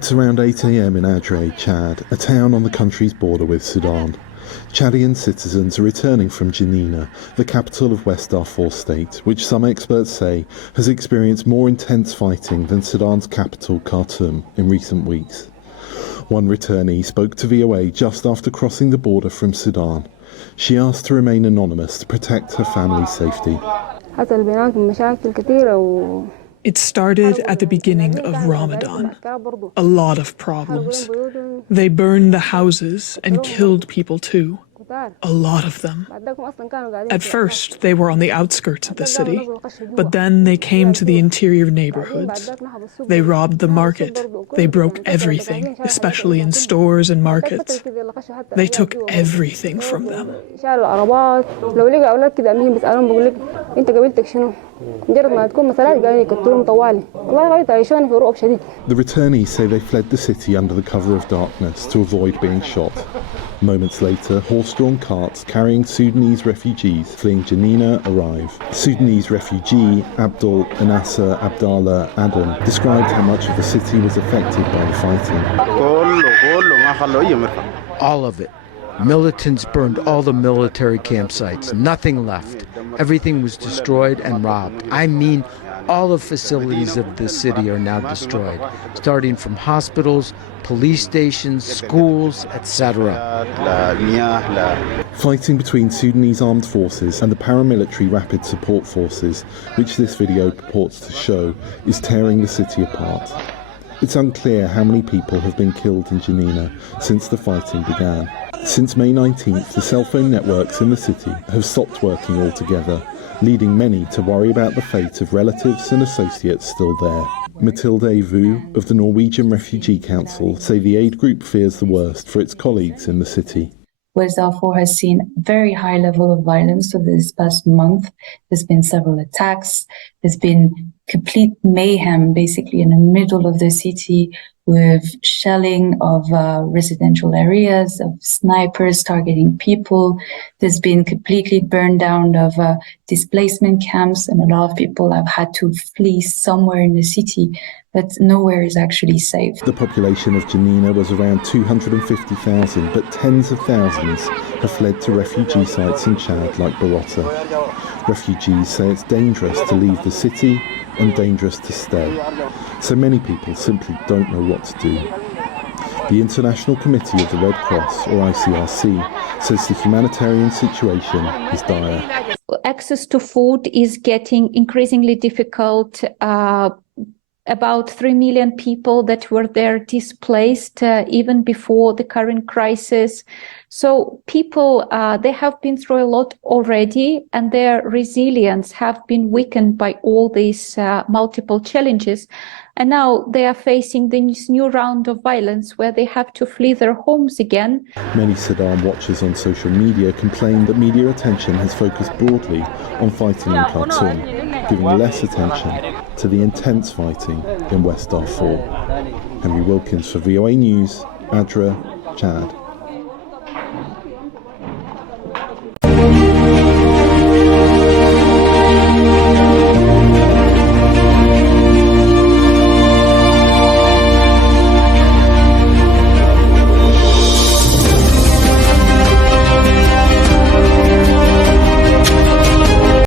It's around 8 a.m. in Adre, Chad, a town on the country's border with Sudan. Chadian citizens are returning from Geneina, the capital of West Darfur state, which some experts say has experienced more intense fighting than Sudan's capital, Khartoum, in recent weeks. One returnee spoke to VOA just after crossing the border from Sudan. She asked to remain anonymous to protect her family's safety. It started at the beginning of Ramadan. A lot of problems. They burned the houses and killed people too. A lot of them. At first, they were on the outskirts of the city, but then they came to the interior neighborhoods. They robbed the market. They broke everything, especially in stores and markets. They took everything from them. The returnees say they fled the city under the cover of darkness to avoid being shot. Moments later, horse-drawn carts carrying Sudanese refugees fleeing Geneina arrive. Sudanese refugee Abdul Anasser Abdallah Adam described how much of the city was affected by the fighting. All of it. Militants burned all the military campsites. Nothing left. Everything was destroyed and robbed. I mean, all the facilities of the city are now destroyed, starting from hospitals, police stations, schools, etc. Fighting between Sudanese armed forces and the paramilitary rapid support forces, which this video purports to show, is tearing the city apart. It's unclear how many people have been killed in Geneina since the fighting began. Since May 19th, the cell phone networks in the city have stopped working altogether, leading many to worry about the fate of relatives and associates still there. Mathilde Vu of the Norwegian Refugee Council say the aid group fears the worst for its colleagues in the city. West Darfur has seen a very high level of violence over this past month. There's been several attacks. There's been complete mayhem basically in the middle of the city, with shelling of residential areas, of snipers targeting people. There's been completely burned down of displacement camps, and a lot of people have had to flee somewhere in the city, but nowhere is actually safe. The population of Geneina was around 250,000, but tens of thousands have fled to refugee sites in Chad like Barota. Refugees say it's dangerous to leave the city and dangerous to stay. So many people simply don't know what to do. The International Committee of the Red Cross, or ICRC, says the humanitarian situation is dire. Access to food is getting increasingly difficult. About 3 million people that were there displaced even before the current crisis. So people, they have been through a lot already, and their resilience have been weakened by all these multiple challenges. And now they are facing this new round of violence where they have to flee their homes again. Many Sudan watchers on social media complain that media attention has focused broadly on fighting in Khartoum, giving less attention to the intense fighting in West Darfur. Wilkins for VOA News, Adre, Chad.